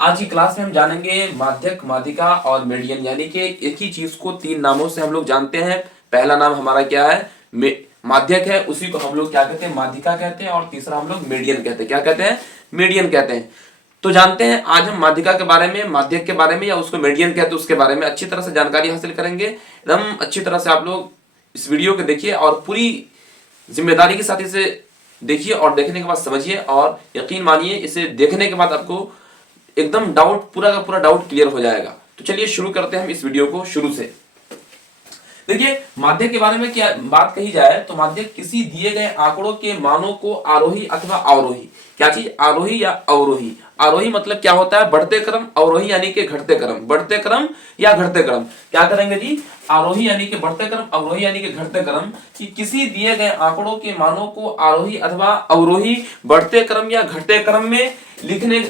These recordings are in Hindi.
आज की क्लास में हम जानेंगे माध्यक, माध्यिका और मीडियन, यानी कि एक ही चीज को तीन नामों से हम लोग जानते हैं। पहला नाम हमारा क्या है? माध्यक है, उसी को हम लोग क्या कहते हैं? माध्यिका कहते हैं। और तीसरा हम लोग मीडियन कहते हैं। क्या कहते हैं? मीडियन कहते हैं। तो जानते हैं आज हम माध्यिका के बारे में, माध्यक के बारे में, या उसको मीडियन कहते हैं उसके बारे में अच्छी तरह से जानकारी हासिल करेंगे। एकदम अच्छी तरह से आप लोग इस वीडियो को देखिए और पूरी जिम्मेदारी के साथ इसे देखिए और देखने के बाद समझिए, और यकीन मानिए इसे देखने के बाद आपको एकदम डाउट, पूरा का पूरा डाउट क्लियर हो जाएगा। तो चलिए शुरू करते हैं हम इस वीडियो को शुरू से। देखिए माध्यक के बारे में क्या बात कही जाए तो माध्यक किसी दिए गए आंकड़ों के मानों को आरोही अथवा अवरोही, क्या चीज? आरोही या अवरोही। आरोही मतलब क्या होता है? बढ़ते क्रम। अवरोही यानी कि घटते क्रम। बढ़ते क्रम या घटते क्रम। क्या करेंगे जी? आरोही यानी कि बढ़ते क्रम, अवरोही यानी कि घटते क्रम। कि किसी दिए गए आंकड़ों के मानों को आरोही अथवा अवरोही, बढ़ते क्रम या घटते क्रम में लिखने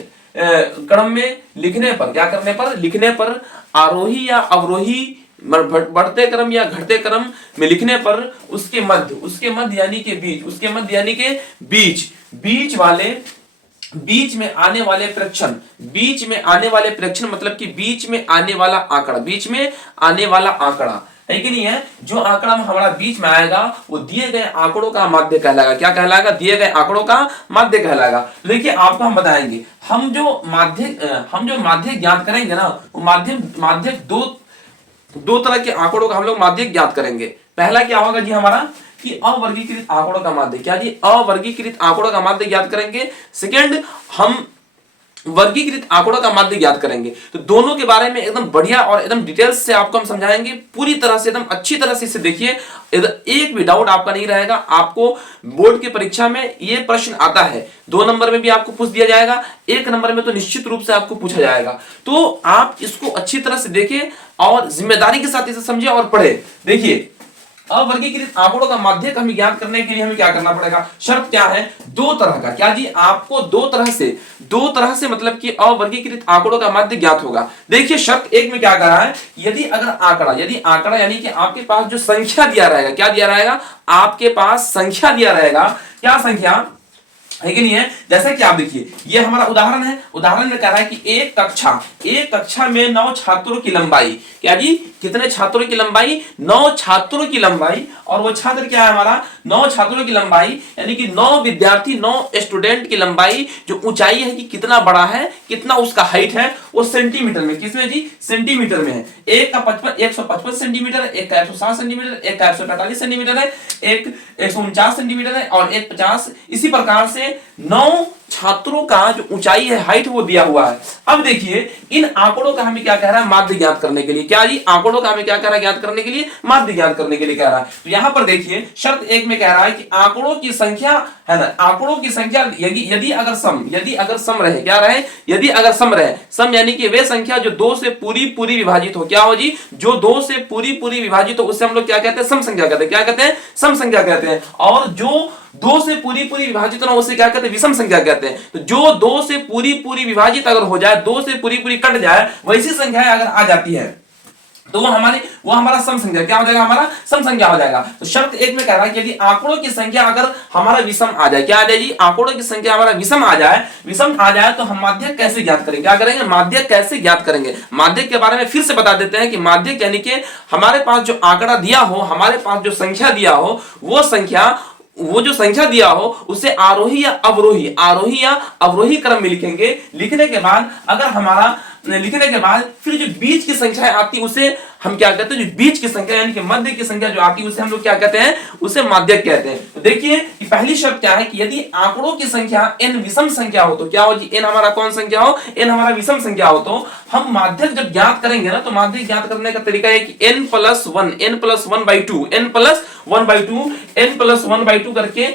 पर, क्या करने पर? लिखने पर आरोही या अवरोही, बढ़ते क्रम या घटते क्रम में लिखने पर उसके मध्य यानी कि बीच, उसके मध्य यानी कि बीच में आने वाले प्रेक्षण, मतलब कि बीच में आने वाला आंकड़ा, है कि नहीं है? जो आंकड़ा हमारा बीच में आएगा वो दिए गए आंकड़ों का माध्य कहलाएगा। क्या कहलाएगा? दिए गए आंकड़ों का माध्य कहलाएगा। तो देखिए आपको हम बताएंगे, हम जो माध्य ज्ञात करेंगे ना, वो माध्य दो तरह के आंकड़ों का हम लोग माध्य ज्ञात करेंगे। पहला क्या होगा जी हमारा? कि अवर्गीकृत आंकड़ों का माध्य। क्या जी? अवर्गीकृत आंकड़ों का माध्य ज्ञात करेंगे। सेकंड, हम वर्गीकृत आंकड़ों का माध्य ज्ञात करेंगे। तो दोनों के बारे में एकदम बढ़िया और एकदम डिटेल्स से आपको हम समझाएंगे, पूरी तरह से, एकदम अच्छी तरह से इसे देखिए। एक भी डाउट आपका नहीं रहेगा। आपको बोर्ड की परीक्षा में ये प्रश्न आता है, 2 नंबर में भी आपको पूछ दिया जाएगा, 1 नंबर में तो निश्चित रूप से आपको पूछा जाएगा। तो आप इसको अच्छी तरह से देखें और जिम्मेदारी के साथ इसे समझे और पढ़े। देखिए अवर्गीकृत आंकड़ों का माध्य हमें ज्ञात करने के लिए हमें क्या करना पड़ेगा? शर्त क्या है? 2 तरह का। क्या जी? आपको 2 तरह से मतलब कि अवर्गीकृत आंकड़ों का माध्य ज्ञात होगा। देखिए शर्त 1 में क्या कर रहा है? यदि आंकड़ा यानी कि आपके पास जो संख्या दिया रहेगा, क्या दिया रहेगा? आपके पास संख्या दिया रहेगा। क्या संख्या है कि नहीं है? जैसा कि आप देखिए, ये हमारा उदाहरण है। उदाहरण में कह रहा है कि एक कक्षा में 9 छात्रों की लंबाई। क्या जी? कितने छात्रों की लंबाई? 9 छात्रों की लंबाई। और वो छात्र क्या है हमारा? 9 छात्रों की लंबाई, यानी कि 9 विद्यार्थी, 9 स्टूडेंट की लंबाई। जो ऊंचाई है कि कितना बड़ा है, कितना उसका हाइट है, वो सेंटीमीटर में, किसमें जी? सेंटीमीटर में है। एक का 155 सेंटीमीटर है, एक का 160 सेंटीमीटर, एक का 145 सेंटीमीटर है, एक 149 सेंटीमीटर है और एक 50। इसी प्रकार से 9 छात्रों का जो ऊंचाई है, हाइट, वो दिया हुआ है। अब देखिए इन आंकड़ों का हमें क्या कह रहा है? माध्य ज्ञात करने के लिए। क्या जी? आंकड़ों का हमें क्या कह रहा है? ज्ञात करने के लिए, माध्य ज्ञात करने के लिए कह रहा है। तो यहां पर देखिए शर्त 1 में कह रहा है कि आंकड़ों की संख्या है ना, आंकड़ों की संख्या यदि अगर सम रहे, क्या रहे? यदि अगर सम रहे, सम यानी कि वे संख्या जो 2 से पूरी विभाजित हो। क्या हो जी? जो 2 से पूरी विभाजित हो उसे हम लोग क्या कहते हैं? सम संख्या कहते हैं। क्या कहते हैं? सम संख्या कहते हैं। और जो 2 से पूरी विभाजित ना, उसे क्या कहते हैं? विषम संख्या कहते हैं। तो जो 2 से पूरी विभाजित अगर हो जाए, 2 से पूरी कट जाए, वैसी संख्याएं अगर आ जाती है तो वो हमारा सम संख्या क्या हो जाएगा? हमारा सम संख्या हो जाएगा। तो शर्त 1 में कह रहा है कि यदि आंकड़ों की संख्या अगर हमारा विषम आ जाए, क्या आ जाए जी? आंकड़ों की संख्या हमारा विषम आ जाए तो हम माध्य कैसे ज्ञात करेंगे? क्या करेंगे? माध्य कैसे ज्ञात करेंगे? माध्य के बारे में फिर से बता देते हैं कि माध्य यानी कि हमारे पास जो आंकड़ा दिया हो, हमारे पास जो संख्या दिया हो, वो जो संख्या दिया हो उसे आरोही या अवरोही क्रम में लिखेंगे। लिखने के बाद फिर जो बीच की संख्या आती है उसे हम क्या कहते हैं? जो बीच की संख्या यानी कि मध्य की संख्या जो आती है उसे हम लोग क्या कहते हैं? उसे माध्यक कहते हैं। तो देखिए कि पहली शर्त क्या है कि यदि आंकड़ों की संख्या n विषम संख्या हो, तो क्या हो जी? n हमारा कौन संख्या हो? n हमारा विषम संख्या हो। तो हम माध्यक जब ज्ञात करेंगे ना, तो माध्यक ज्ञात करने का तरीका है कि n प्लस 1/2 करके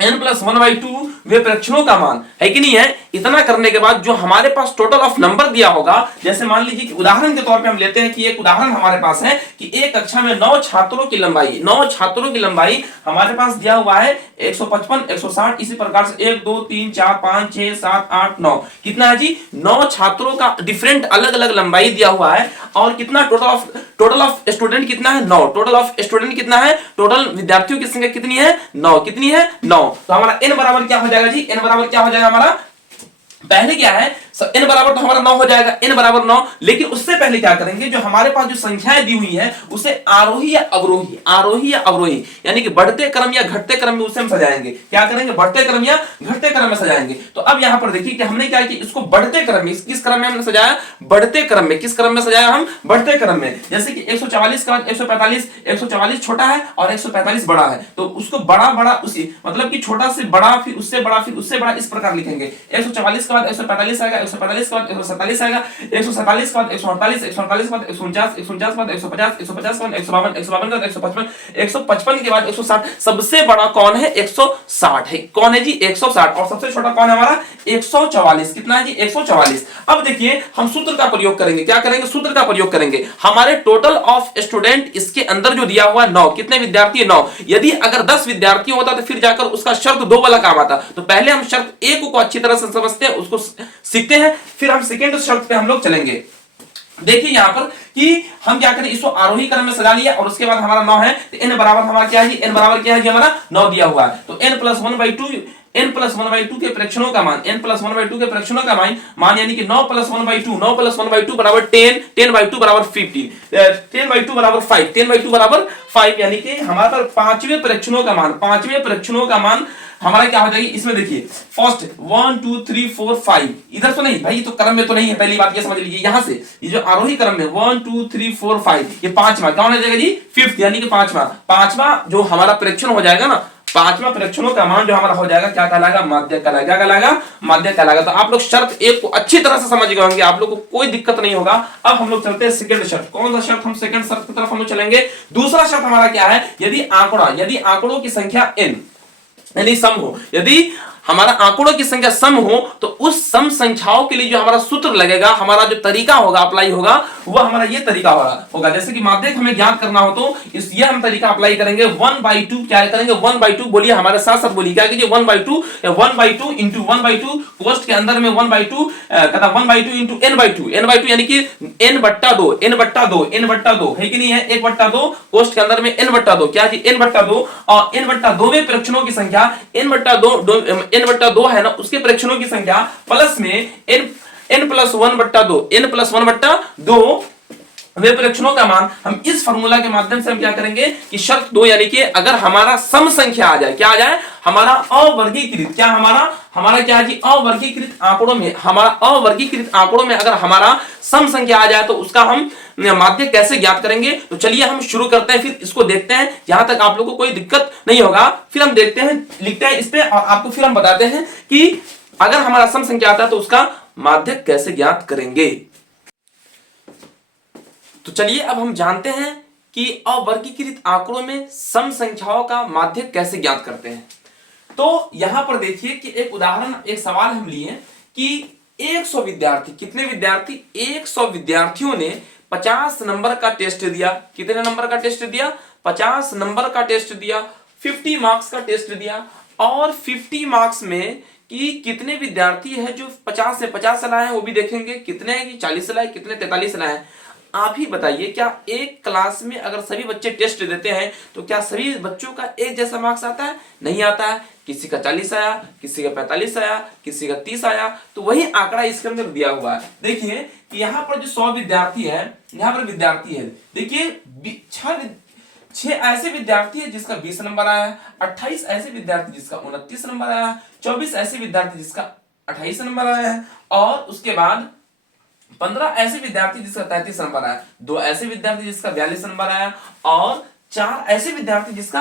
n+1/2 वे प्रक्षणों का मान, है कि नहीं है? इतना करने के बाद जो हमारे पास टोटल ऑफ नंबर दिया होगा, जैसे मान लीजिए कि उदाहरण के तौर पे हम लेते हैं कि एक उदाहरण हमारे पास है कि एक कक्षा में 9 छात्रों की लंबाई हमारे पास दिया हुआ है 155, 160, इसी प्रकार से 1 2 3 4 5 6 7 8 9। कितना है जी? 9 छात्रों का डिफरेंट अलग अलग लंबाई दिया हुआ है। और कितना टोटल ऑफ स्टूडेंट कितना है? 9। टोटल ऑफ स्टूडेंट कितना है? टोटल विद्यार्थियों की संख्या कितनी है? 9। कितनी है? 9। तो हमारा n बराबर क्या हो जाएगा जी? n बराबर क्या हो जाएगा हमारा? पहले क्या है, n बराबर तो हमारा 9 हो जाएगा, n बराबर 9, लेकिन उससे पहले क्या करेंगे, जो हमारे पास जो संख्याएं दी हुई हैं उसे आरोही या अवरोही, आरोही या अवरोही यानी कि बढ़ते क्रम या घटते क्रम में उसे हम सजाएंगे। क्या करेंगे, बढ़ते क्रम या घटते क्रम में सजाएंगे। तो अब यहां पर देखिए कि हमने क्या किया, इसको बढ़ते क्रम में, किस क्रम में हमने सजाया, बढ़ते क्रम में। किस क्रम में सजाया, हम बढ़ते क्रम में। जैसे कि 144 के बाद 145, 144 छोटा है और 145 बड़ा है, तो उसको बड़ा बड़ा उसी मतलब कि छोटा से बड़ा, फिर उससे बड़ा, फिर उससे बड़ा, इस प्रकार लिखेंगे। 144 के बाद 145 आएगा, 145 के बाद 147 आएगा, 147 के बाद 148, 148 के बाद 149, 149 के बाद 150, 150 के बाद 152, 152 के बाद 155, 155 के बाद 160। सबसे बड़ा कौन है, 160 है। कौन है जी, 160। और सबसे छोटा कौन है हमारा, 144। कितना है जी, 144। अब देखिए हम सूत्र का प्रयोग करेंगे। क्या करेंगे, सूत्र का प्रयोग करेंगे। हमारे टोटल ऑफ स्टूडेंट, इसके अंदर जो दिया हुआ 9, कितने विद्यार्थी, 9। यदि अगर 10 विद्यार्थी होता तो फिर जाकर उसका शर्त 2 वाला काम आता। तो पहले हम शर्त 1 को अच्छी तरह से समझते हैं, उसको सीखते हैं, फिर हम सेकेंड शर्त पे हम लोग चलेंगे। देखिए यहां पर कि हम क्या करें, इसको आरोही क्रम में सजा लिया और उसके बाद हमारा 9 है, तो n बराबर हमारा क्या है, n बराबर क्या है जी, हमारा 9 दिया हुआ है। तो n प्लस 1/2, n प्लस 1/2 के प्रेक्षणों का मान, n प्लस 1/2 के प्रेक्षणों का मान यानी कि 9 प्लस 1/2, 9 प्लस 1/2 बराबर 10, 10/2 बराबर 15, 10/2 बराबर 5, 10/2 बराबर 5, यानी कि हमारे पास पांचवें प्रेक्षणों का मान, पांचवें प्रेक्षणों का मान हमारा क्या हो जाएगी। इसमें देखिए फर्स्ट 1 2 3 4 5, इधर तो नहीं भाई, ये तो क्रम में तो नहीं है, पहली बात ये समझ लीजिए। यहां से ये जो आरोही क्रम में 1 2 3 4 5, ये पांचवा कौन हो जाएगा जी, फिफ्थ, यानी कि पांचवा जो हमारा प्रेक्षण हो जाएगा ना, पांचवा प्रेक्षणों का मान जो हमारा हो जाएगा, क्या कहलाएगा, माध्य कहलाएगा। क्या कहलाएगा, माध्य कहलाएगा। तो आप लोग शर्त 1 को अच्छी तरह से समझ गए होंगे, आप लोग को कोई दिक्कत नहीं होगा। अब हम लोग चलते हैं सेकंड शर्त। कौन सा शर्त, हम सेकंड शर्त की तरफ हम लोग चलेंगे। दूसरा शर्त हमारा क्या है, यदि आंकड़ों की संख्या n यानी सम हो, यदि हमारा आंकड़ों की संख्या सम हो, तो उस सम संख्याओं के लिए जो हमारा सूत्र लगेगा, हमारा जो तरीका होगा, अप्लाई होगा, वह हमारा ये तरीका होगा। जैसे कि माध्यक हमें ज्ञात करना हो तो ये हम तरीका अप्लाई करेंगे। 1/2 क्या करेंगे, 1/2 बोलिए हमारे साथ साथ बोलिए, क्या कीजिए, 1/2 इंटू 1/2 कोष्ट के अंदर में 1/2 कहता 1/2 इंटू n/2 यानी कि n/2 है कि नहीं है, 1/2 कोष्ट के अंदर में n/2, क्या जी, n/2। और n/2 में प्रेक्षणों की संख्या n/2 है ना, उसके प्रेक्षणों की संख्या प्लस में n प्लस 1/2 वे प्रेक्षणों का मान। हम इस फार्मूला के माध्यम से हम क्या करेंगे कि शर्त 2 यानी कि अगर हमारा सम संख्या आ जाए, क्या आ जाए, हमारा अवर्गीकृत, क्या हमारा क्या जी, अवर्गीकृत आंकड़ों में, हमारा अवर्गीकृत आंकड़ों में अगर हमारा सम संख्या आ जाए तो उसका हम माध्य कैसे ज्ञात करेंगे। तो चलिए हम शुरू करते हैं, फिर इसको देखते हैं, जहां तक आप लोगों को कोई दिक्कत नहीं होगा। फिर हम देखते हैं, लिखते हैं इस पे और आपको फिर हम बताते हैं कि अगर हमारा सम संख्या आता है तो उसका माध्य कैसे ज्ञात करेंगे। तो चलिए अब हम जानते हैं कि अवर्गीकृत आंकड़ों में सम संख्याओं का माध्य कैसे ज्ञात करते हैं। तो यहां पर देखिए कि एक उदाहरण, एक सवाल हम लिए कि 100 विद्यार्थी, कितने विद्यार्थी, 100 विद्यार्थियों ने 50 नंबर का टेस्ट दिया। कितने नंबर का टेस्ट दिया, 50 नंबर का टेस्ट दिया, 50 मार्क्स का टेस्ट दिया। और 50 मार्क्स में कि कितने विद्यार्थी है जो 50 से 50 लाए हैं, वो भी देखेंगे, कितने हैं कि 40 लाए, कितने 43 लाए हैं। आप ही बताइए, क्या एक क्लास में अगर सभी बच्चे टेस्ट देते हैं तो क्या सभी बच्चों का एक जैसा मार्क्स आता है, नहीं आता है। किसी का 40 आया, किसी का 45 आया, किसी का 30 आया। तो वही आंकड़ा इसके अंदर दिया हुआ है। देखिए कि यहाँ पर जो 100 विद्यार्थी है, यहाँ पर विद्यार्थी है, देखिए 6 ऐसे विद्यार्थी है जिसका 20 नंबर आया है, 28 ऐसे विद्यार्थी जिसका 29 नंबर आया है, 24 ऐसे विद्यार्थी जिसका 28 नंबर आया है, और उसके बाद 15 ऐसे विद्यार्थी जिसका 33 नंबर आया, 2 ऐसे विद्यार्थी जिसका 42 नंबर आया, और 4 ऐसे विद्यार्थी जिसका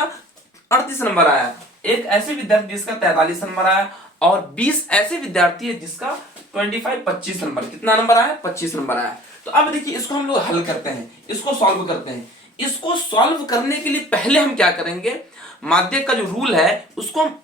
38 नंबर आया, 1 ऐसे विद्यार्थी जिसका 43 नंबर आया, और 20 ऐसे विद्यार्थी है जिसका 25 नंबर, कितना नंबर आया, 25 नंबर आया। तो अब देखिए इसको हम लोग हल करते हैं, इसको सॉल्व करते हैं। इसको सॉल्व करने के लिए पहले हम क्या करेंगे, माध्य का जो रूल है उसको हम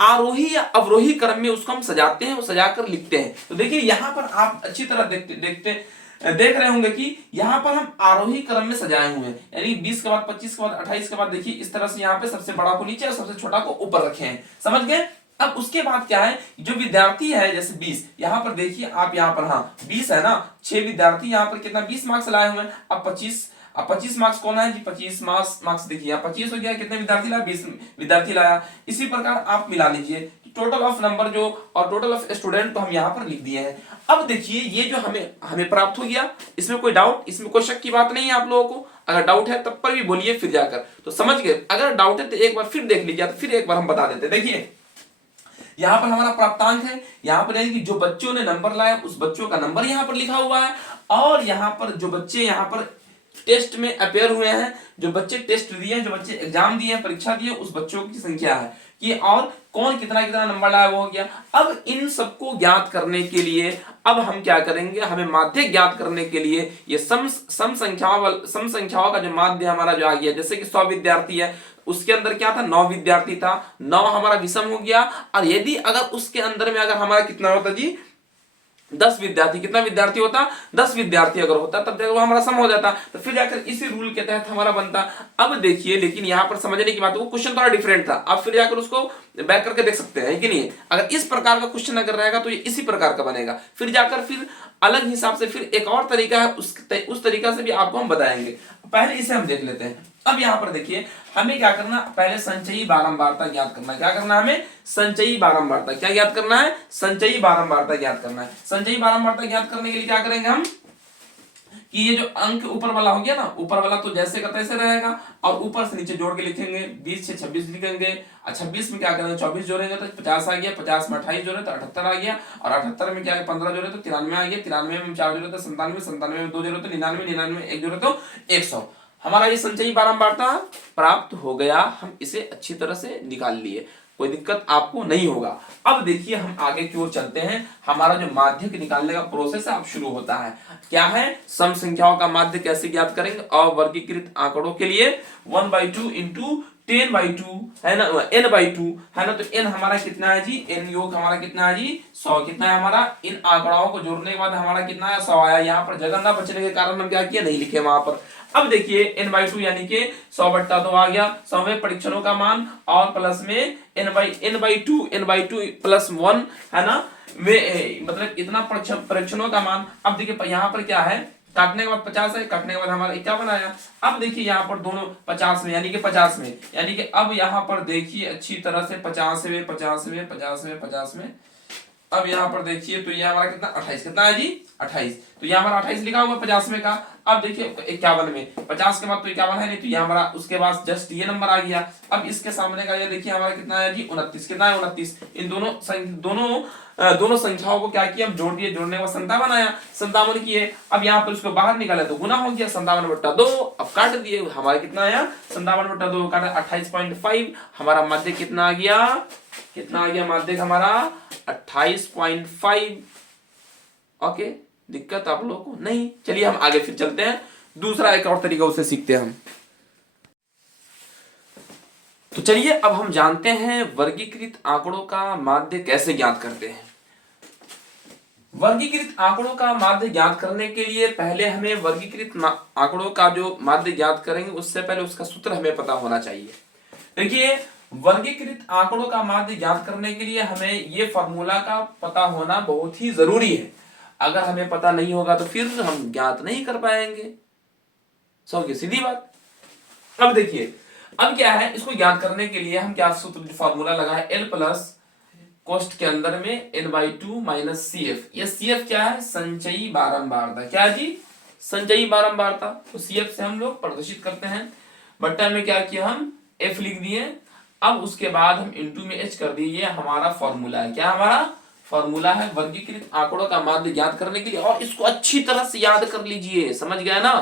आरोही या अवरोही क्रम में उसको हम सजाते हैं, वो सजाकर लिखते हैं। तो देखिए यहां पर आप अच्छी तरह देख रहे होंगे कि यहां पर हम आरोही क्रम में सजाए हुए हैं, यानी 20 के बाद 25 के बाद 28 के बाद देखिए इस तरह से यहाँ पे सबसे बड़ा को नीचे और सबसे छोटा को ऊपर रखे हैं, समझ गए। अब उसके बाद क्या है, जो विद्यार्थी है जैसे 20, यहां पर देखिए आप यहाँ पर, हाँ 20 है ना, 6 विद्यार्थी यहाँ पर कितना 20 मार्क्स लाए हुए हैं। अब 25 अब 25 मार्क्स कौन है जी, 25 मार्क्स देखिए यहाँ 25 हो गया, कितने विद्यार्थी लाया, 20 विद्यार्थी लाया। इसी प्रकार आप मिला लीजिए टोटल ऑफ नंबर जो और टोटल ऑफ स्टूडेंट तो हम यहाँ पर लिख दिए हैं। अब देखिए ये जो हमें प्राप्त हो गया, इसमें कोई डाउट, इसमें कोई शक की बात नहीं है आप लोगों को। अगर डाउट है तब पर भी बोलिए फिर जाकर, तो समझ गए। अगर डाउट है तो एक बार फिर देख लीजिए, तो फिर एक बार हम बता देते। देखिए यहाँ पर हमारा प्राप्तांक है, यहाँ पर कि जो बच्चों ने नंबर लाया उस बच्चों का नंबर यहाँ पर लिखा हुआ है, और यहाँ पर जो बच्चे यहाँ पर टेस्ट में अपेयर हुए हैं, जो बच्चे टेस्ट दिए, जो बच्चे एग्जाम दिए, परीक्षा दिए, उस बच्चों की संख्या है कि और कौन कितना कितना नंबर लाया वो हो गया। अब इन सबको ज्ञात करने के लिए अब हम क्या करेंगे, हमें माध्य ज्ञात करने के लिए ये सम संख्याओं का जो माध्य हमारा जो आ गया, जैसे कि 100 विद्यार्थी है, उसके अंदर क्या था 9 विद्यार्थी था, 9 हमारा विषम हो गया। और यदि अगर उसके अंदर में अगर हमारा कितना होता जी 10 विद्यार्थी, कितना विद्यार्थी होता 10 विद्यार्थी अगर होता तब जाकर वो हमारा सम हो जाता, तो फिर जाकर इसी रूल के तहत हमारा बनता। अब देखिए लेकिन यहाँ पर समझने की बात है, वो क्वेश्चन थोड़ा डिफरेंट था, आप फिर जाकर उसको बैक करके देख सकते हैं कि नहीं। अगर इस प्रकार का क्वेश्चन अगर रहेगा तो ये इसी प्रकार का बनेगा, फिर जाकर फिर अलग हिसाब से फिर एक और तरीका है, उस तरीका से भी आपको हम बताएंगे। पहले इसे हम देख लेते हैं। अब यहाँ पर देखिए हमें क्या करना, पहले संचयी बारंबारता ज्ञात करना। क्या करना, हमें संचयी बारंबारता क्या ज्ञात करना है, संचयी बारंबारता ज्ञात करना है। संचयी बारंबारता ज्ञात करने के लिए क्या करेंगे हम कि ये जो अंक ऊपर वाला हो गया ना, ऊपर वाला तो जैसे का तैसे रहेगा, और ऊपर से नीचे जोड़ के लिखेंगे, 20 से 26 लिखेंगे। 26 में क्या करेंगे 24 जोड़ेंगे तो 50 आ गया, 50 में 28 जोड़े तो 78 आ गया, और 78 में क्या है 15 जोड़े तो 93 आ गया, 93 में 4 जोड़े तो 97, 97 में 2 जोड़े तो 99, 99 में 1 जोड़े तो 100। हमारा ये संचयी बारंबारता प्राप्त हो गया, हम इसे अच्छी तरह से निकाल लिए, कोई दिक्कत आपको नहीं होगा। अब देखिए हम आगे की ओर चलते हैं, हमारा जो माध्य निकालने का प्रोसेस है अब शुरू होता है। क्या है, सम संख्याओं का माध्य कैसे ज्ञात करेंगे, अवर्गीकृत आंकड़ों के लिए 1/2 इंटू 10/2 है ना, n/2 है ना। तो n हमारा कितना है जी, n योग हमारा कितना है जी 100, कितना है हमारा, इन आंकड़ों को जोड़ने के बाद हमारा कितना है 100 आया। यहाँ पर जगह ना बचने के कारण हम क्या किया, नहीं लिखे वहां पर। अब देखिए n/2 यानी कि 100/2 आ गया, 100वें परीक्षणों का मान, और प्लस में n/2 प्लस 1 है ना, वे मतलब इतना परीक्षणों का मान। अब देखिए यहाँ पर क्या है, काटने के बाद 50 है, काटने के बाद हमारा क्या बनाया। अब देखिए यहाँ पर दोनों 50 में यानी कि 50 में, यानी कि अब यहाँ पर देखिए अच्छी तरह से 50वें 50वें 50वें 50 में, अब यहाँ पर देखिए तो ये हमारा कितना 28, कितना है जी 28, तो ये हमारा 28 लिखा हुआ 50 में का। अब देखिए 51 में, 50 के बाद तो 51 है नहीं, तो ये हमारा उसके बाद जस्ट ये नंबर आ गया। अब इसके सामने का ये देखिए हमारा कितना है जी 29, कितना है 29। इन दोनों संख्याओं को क्या किया, हम जोड़ दिए, जोड़ने के बाद 57 आया, 57 किए। अब यहाँ पर उसको बाहर निकाले तो गुना हो गया 57/2। अब काट दिए, हमारा कितना आया 57/2 काटा 28.5, हमारा माध्य कितना आ गया, कितना आ गया माध्य हमारा 28.5। ओके, दिक्कत आप लोगों को नहीं। चलिए हम आगे फिर चलते हैं, दूसरा एक और तरीका उसे सीखते हैं हम। तो चलिए अब हम जानते हैं वर्गीकृत आंकड़ों का माध्य कैसे ज्ञात करते हैं। वर्गीकृत आंकड़ों का माध्य ज्ञात करने के लिए पहले हमें वर्गीकृत आंकड़ों का जो माध्य ज्ञात करेंगे उससे पहले उसका सूत्र हमें पता होना चाहिए। देखिए वर्गीकृत आंकड़ों का माध्य ज्ञात करने के लिए हमें ये फॉर्मूला का पता होना बहुत ही जरूरी है। अगर हमें पता नहीं होगा तो फिर हम ज्ञात नहीं कर पाएंगे, समझिए सीधी बात। अब देखिए अब क्या है, इसको ज्ञात करने के लिए हम क्या सूत्र फॉर्मूला लगा है, L प्लस कोष्ठ के अंदर में n/2 माइनस CF। ये CF क्या है, संचयी बारंबारता। क्या जी, संचयी बारंबारता। तो CF से हम लोग प्रदर्शित करते हैं, बट्टा में क्या किया हम F लिख दिए। अब उसके बाद हम इंटू में H कर दिए, ये हमारा फॉर्मूला है। क्या हमारा फॉर्मूला है वर्गीकृत आंकड़ों का माध्य ज्ञात करने के लिए। और इसको अच्छी तरह से याद कर लीजिए, समझ गया ना,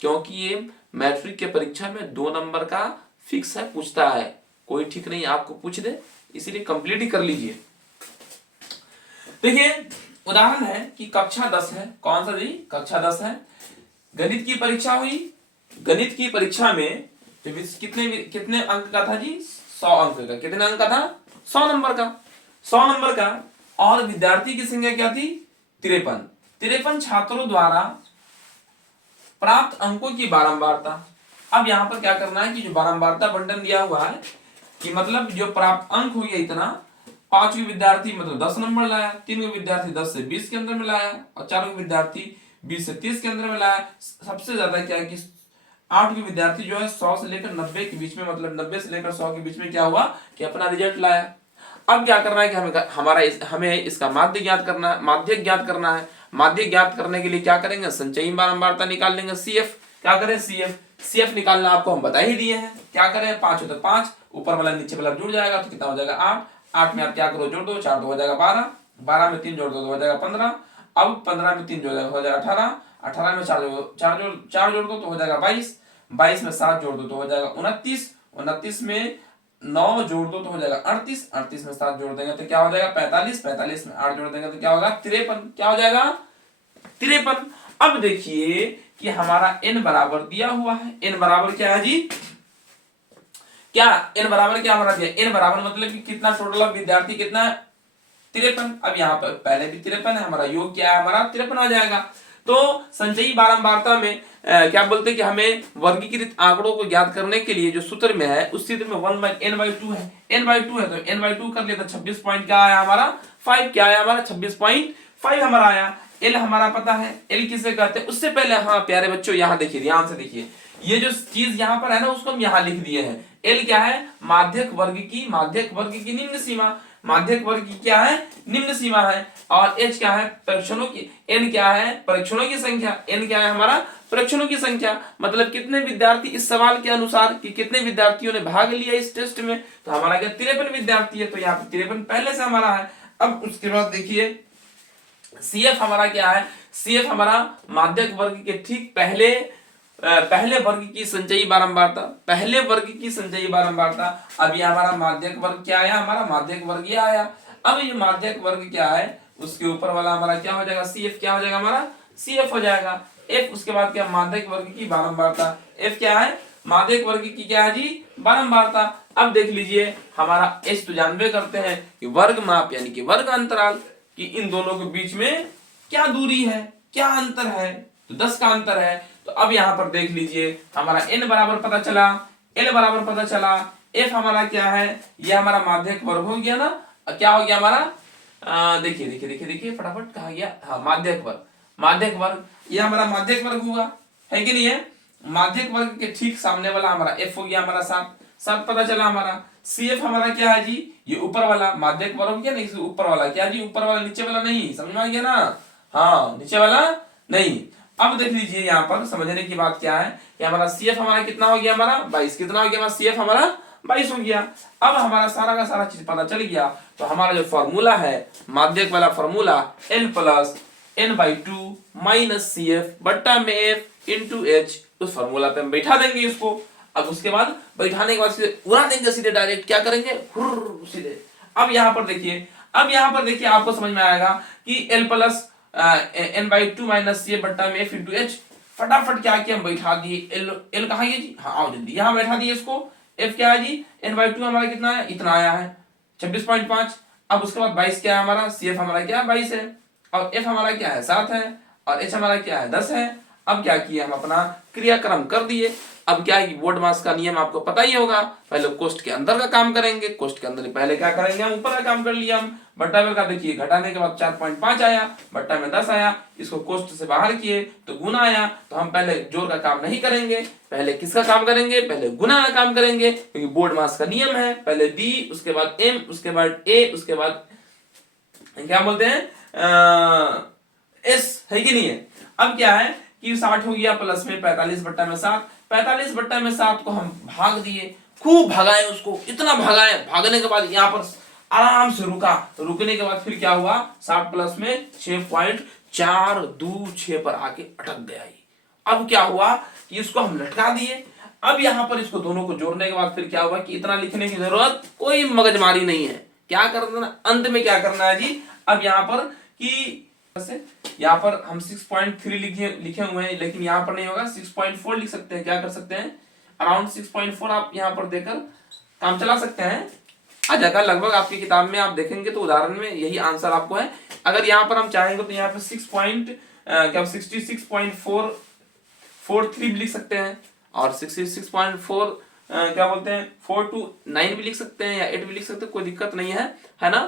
क्योंकि ये मैट्रिक के परीक्षा में 2 नंबर का फिक्स है, पूछता है, कोई ठीक नहीं आपको पूछ दे, इसीलिए कंप्लीट ही कर लीजिए। देखिए उदाहरण है कि कक्षा 10 है, कौन सा जी, कक्षा 10 है, गणित की परीक्षा हुई। गणित की परीक्षा में कितने अंक का था जी, 100 अंक का। कितने अंक का था, 100 नंबर का, 100 नंबर का। और विद्यार्थी की संख्या क्या थी, 53 छात्रों द्वारा प्राप्त अंकों की बारंबारता। अब यहां पर क्या करना है कि जो बारंबारता बंटन दिया हुआ है कि मतलब जो प्राप्त अंक हो गया इतना, 5 विद्यार्थी मतलब 10 नंबर लाया, 3 विद्यार्थी 10 से 20 के अंदर में लाया, और 4 विद्यार्थी 20 से 30 के अंदर में लाया। सबसे ज्यादा क्या है कि 8 के विद्यार्थी जो है 100 से लेकर 90 के बीच में, मतलब 90 से लेकर 100 के बीच में क्या हुआ कि अपना रिजल्ट लाया। अब क्या करना है कि हमें इसका माध्य ज्ञात करना है, माध्यक ज्ञात करना है। माध्यक ज्ञात करने के लिए क्या करेंगे, संचयी बारंबारता निकाल लेंगे, CF। क्या करें, CF निकालना आपको हम बता ही दिए हैं। क्या करें, 5 हो तो 5, ऊपर वाला नीचे वाला जुड़ जाएगा तो कितना हो जाएगा 8। 8 में आप क्या करो, जोड़ दो, 4 2 हो जाएगा 12, 12 में 3 जोड़ दो तो हो जाएगा 15। अब 15 में 3 जोड़ दो हो जाएगा 18, 18 में 4 जोड़ दो तो हो जाएगा 22, 22 में 7 जोड़ दो तो हो जाएगा 29, 29 में 9 जोड़ दो तो हो जाएगा 38, 38 में 7 जोड़ देंगे तो क्या हो जाएगा 45, 45 में 8 जोड़ देंगे तो क्या होगा 53। क्या हो जाएगा 53। अब देखिए कि हमारा n बराबर दिया हुआ है, n बराबर क्या है जी, क्या n बराबर क्या हमारा दिया, n बराबर मतलब कि कितना टोटल ऑफ विद्यार्थी कितना है 53। अब यहाँ पर पहले भी 53 है, हमारा योग क्या है, हमारा 53 आ जाएगा। तो संचयी बारंबारता में क्या बोलते हैं कि हमें वर्गीकृत आंकड़ों को ज्ञात करने के लिए जो सूत्र में है उस सूत्र में 1/n/2 है, n/2 है तो n/2 कर लिया तो 26 पॉइंट क्या आया हमारा 5, क्या आया हमारा 26.5 हमारा आया। एल हमारा पता है, एल किसे कहते हैं, उससे पहले हाँ प्यारे बच्चों यहाँ देखिए, ध्यान से देखिए, ये जो चीज यहाँ पर है ना उसको हम यहाँ लिख दिए हैं। एल क्या है, माध्यक वर्ग की निम्न सीमा, माध्यक वर्ग की क्या है, निम्न सीमा है। और एच क्या है, परीक्षणों की, एन क्या है, परीक्षणों की संख्या, एन क्या है हमारा परीक्षणों की संख्या, मतलब कितने विद्यार्थी इस सवाल के अनुसार कि कितने विद्यार्थियों ने भाग लिया इस टेस्ट में, तो हमारा क्या 53 विद्यार्थी है, तो यहाँ पे 53 पहले से हमारा है। अब उसके बाद देखिए CF हमारा क्या है, CF हमारा माध्यक वर्ग के ठीक पहले वर्ग की संचयी बारंबारता, पहले वर्ग की संचयी बारंबारता। अब ये हमारा माध्यक वर्ग क्या आया, हमारा माध्यक वर्ग ये आया। अब ये माध्यक वर्ग क्या है, उसके ऊपर वाला हमारा क्या हो जाएगा, CF क्या हो जाएगा हमारा CF हो जाएगा। F उसके बाद क्या, माध्यक वर्ग की बारंबारता, F क्या है, माध्यक वर्ग की क्या है जी, बारंबारता। अब देख लीजिए हमारा H तो जानबे करते हैं कि वर्ग माप यानी कि वर्ग अंतराल, कि इन दोनों के बीच में क्या दूरी है, क्या अंतर है, तो 10 का अंतर है। तो अब यहां पर देख लीजिए हमारा n बराबर पता चला, l बराबर पता चला, f हमारा क्या है, ये हमारा माध्यक वर्ग हो गया ना, क्या हो गया हमारा, देखिए देखिए देखिए देखिए फटाफट कहा गया, हाँ माध्यक वर्ग, ये हमारा माध्यक वर्ग हुआ है कि नहीं है। माध्यक वर्ग के ठीक सामने वाला हमारा f हो गया हमारा 7 पता चला हमारा। CF हमारा क्या है जी, ये ऊपर वाला माध्यक वर्ग हो गया ना, इसके ऊपर वाला क्या जी, ऊपर वाला, नीचे वाला नहीं, समझ में आ गया ना, हाँ नीचे वाला नहीं। अब देख लीजिए यहाँ पर समझने की बात क्या है कि हमारा CF हमारा कितना हो गया, हमारा 22, कितना हो गया हमारा CF हमारा 22 हो गया। अब हमारा सारा का सारा चीज पता चल गया, तो हमारा जो फॉर्मूला है माध्यक वाला फॉर्मूला L + n/2 - CF बट्टा में F × H, उस फॉर्मूला पे हम बैठा देंगे इसको। अब उसके बाद बैठाने के बाद सीधे उड़ा देंगे, सीधे डायरेक्ट क्या करेंगे, सीधे। अब यहाँ पर देखिए आपको समझ में आएगा कि L + n/2 - CF बट्टा में F × H, फटाफट क्या किया हम बैठा दिए, L कहाँ है जी, हाँ आओ जल्दी, यहाँ बैठा दिए इसको। F क्या है जी, n/2 हमारा कितना है, इतना आया है 26.5। अब उसके बाद 22 क्या है हमारा, CF हमारा क्या है 22 है, और F हमारा क्या है 7 है, और H हमारा क्या है 10 है। अब क्या किया हम अपना क्रियाक्रम कर दिए। अब क्या है कि बोर्ड मास का नियम आपको पता ही होगा, पहले कोष्ठ के अंदर का काम करेंगे, कोष्ठ के अंदर पहले क्या करेंगे हम ऊपर का काम कर लिया हम, बट्टा में का देखिए घटाने के बाद 4.5 आया, बट्टा में 10 आया, इसको कोष्ठ से बाहर किए तो गुना आया। तो हम पहले जोड़ का काम नहीं करेंगे, पहले किसका काम करेंगे, पहले गुना का काम करेंगे, क्योंकि बोर्ड मास का नियम है, पहले D उसके बाद M उसके बाद A उसके बाद क्या बोलते हैं S, है कि नहीं है। अब क्या है कि 60 हो गया प्लस में 45 बट्टा में 7, 45 बट्टा में 7 को हम भाग दिए, खूब भगाए उसको, इतना भगाए, भागने के बाद यहाँ पर आराम से रुका, तो रुकने के बाद फिर क्या हुआ 60 प्लस में 6.426 पर आके अटक गया ये। अब क्या हुआ कि इसको हम लटका दिए। अब यहाँ पर इसको दोनों को जोड़ने के बाद फिर क्या हुआ कि इतना लिखने की जरूरत कोई मगजमारी नहीं है, क्या करना अंत में क्या करना है जी। अब यहाँ पर कि यहाँ पर हम 6.3 लिखे हुए हैं, लेकिन यहाँ पर नहीं होगा, 6.4 लिख सकते हैं, क्या कर सकते हैं अराउंड 6.4 आप यहाँ पर देकर काम चला सकते हैं, आ जाएगा लगभग आपकी किताब में। आप देखेंगे तो उदाहरण में यही आंसर आपको है। अगर यहाँ पर हम चाहेंगे तो यहाँ पे 66.43 भी लिख सकते हैं, और 66.4 क्या बोलते हैं 4 to 9 भी लिख सकते हैं, या 8 भी लिख सकते हैं, कोई दिक्कत नहीं है, है ना।